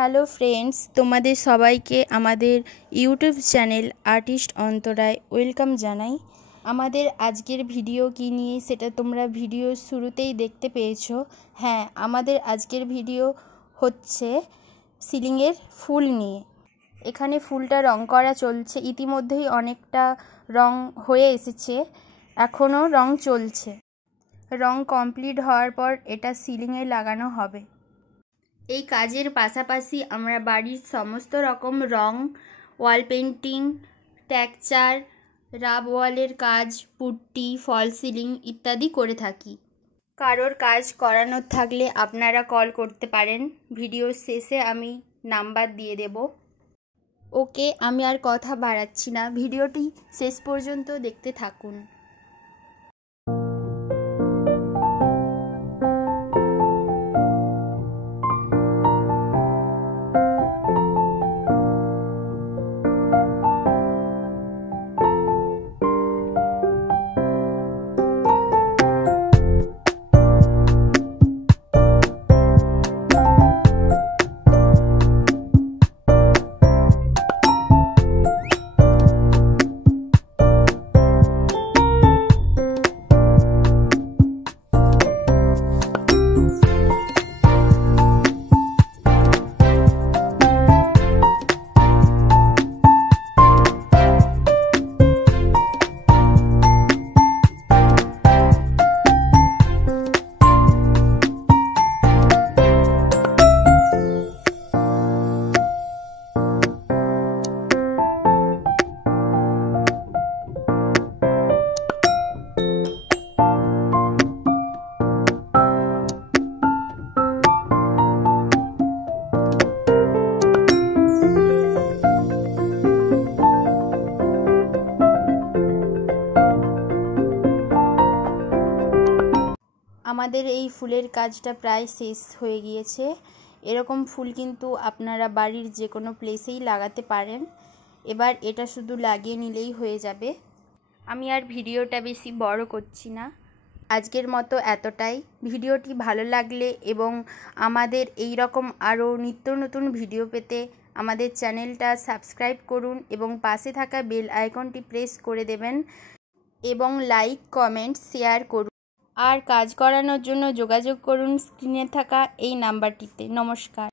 Hello friends, তোমাদের সবাইকে আমাদের ইউটিউব চ্যানেল আর্টিস্ট অন্তরায় ওয়েলকাম জানাই। আমাদের আজকের ভিডিও কী নিয়ে সেটা তোমরা ভিডিওর শুরুতেই দেখতে পেয়েছো। হ্যাঁ, আমাদের আজকের ভিডিও হচ্ছে সিলিংয়ের ফুল নিয়ে। এখানে ফুলটা রং করা চলছে, ইতিমধ্যেই অনেকটা রং হয়ে এসেছে, এখনও রং চলছে। রং কমপ্লিট হওয়ার পর এটা সিলিংয়ে লাগানো হবে। এই কাজের পাশাপাশি আমরা বাড়ির সমস্ত রকম রং, ওয়াল পেন্টিং, টেক্সচার, রাব ওয়ালের কাজ, পুট্টি, ফল সিলিং ইত্যাদি করে থাকি। কারোর কাজ করানোর থাকলে আপনারা কল করতে পারেন, ভিডিওর শেষে আমি নাম্বার দিয়ে দেব। ওকে, আমি আর কথা বাড়াচ্ছি না, ভিডিওটি শেষ পর্যন্ত দেখতে থাকুন। আমাদের এই ফুলের কাজটা প্রায় শেষ হয়ে গিয়েছে। এরকম ফুল কিন্তু আপনারা বাড়ির যে কোনো প্লেসেই লাগাতে পারেন। এবার এটা শুধু লাগিয়ে নিলেই হয়ে যাবে। আমি আর ভিডিওটা বেশি বড় করছি না, আজকের মতো এতটাই। ভিডিওটি ভালো লাগলে এবং আমাদের এই রকম আরও নিত্য নতুন ভিডিও পেতে আমাদের চ্যানেলটা সাবস্ক্রাইব করুন এবং পাশে থাকা বেল আইকনটি প্রেস করে দেবেন এবং লাইক, কমেন্ট, শেয়ার করুন। আর কাজ করানোর জন্য যোগাযোগ করুন স্ক্রিনে থাকা এই নাম্বারটিতে। নমস্কার।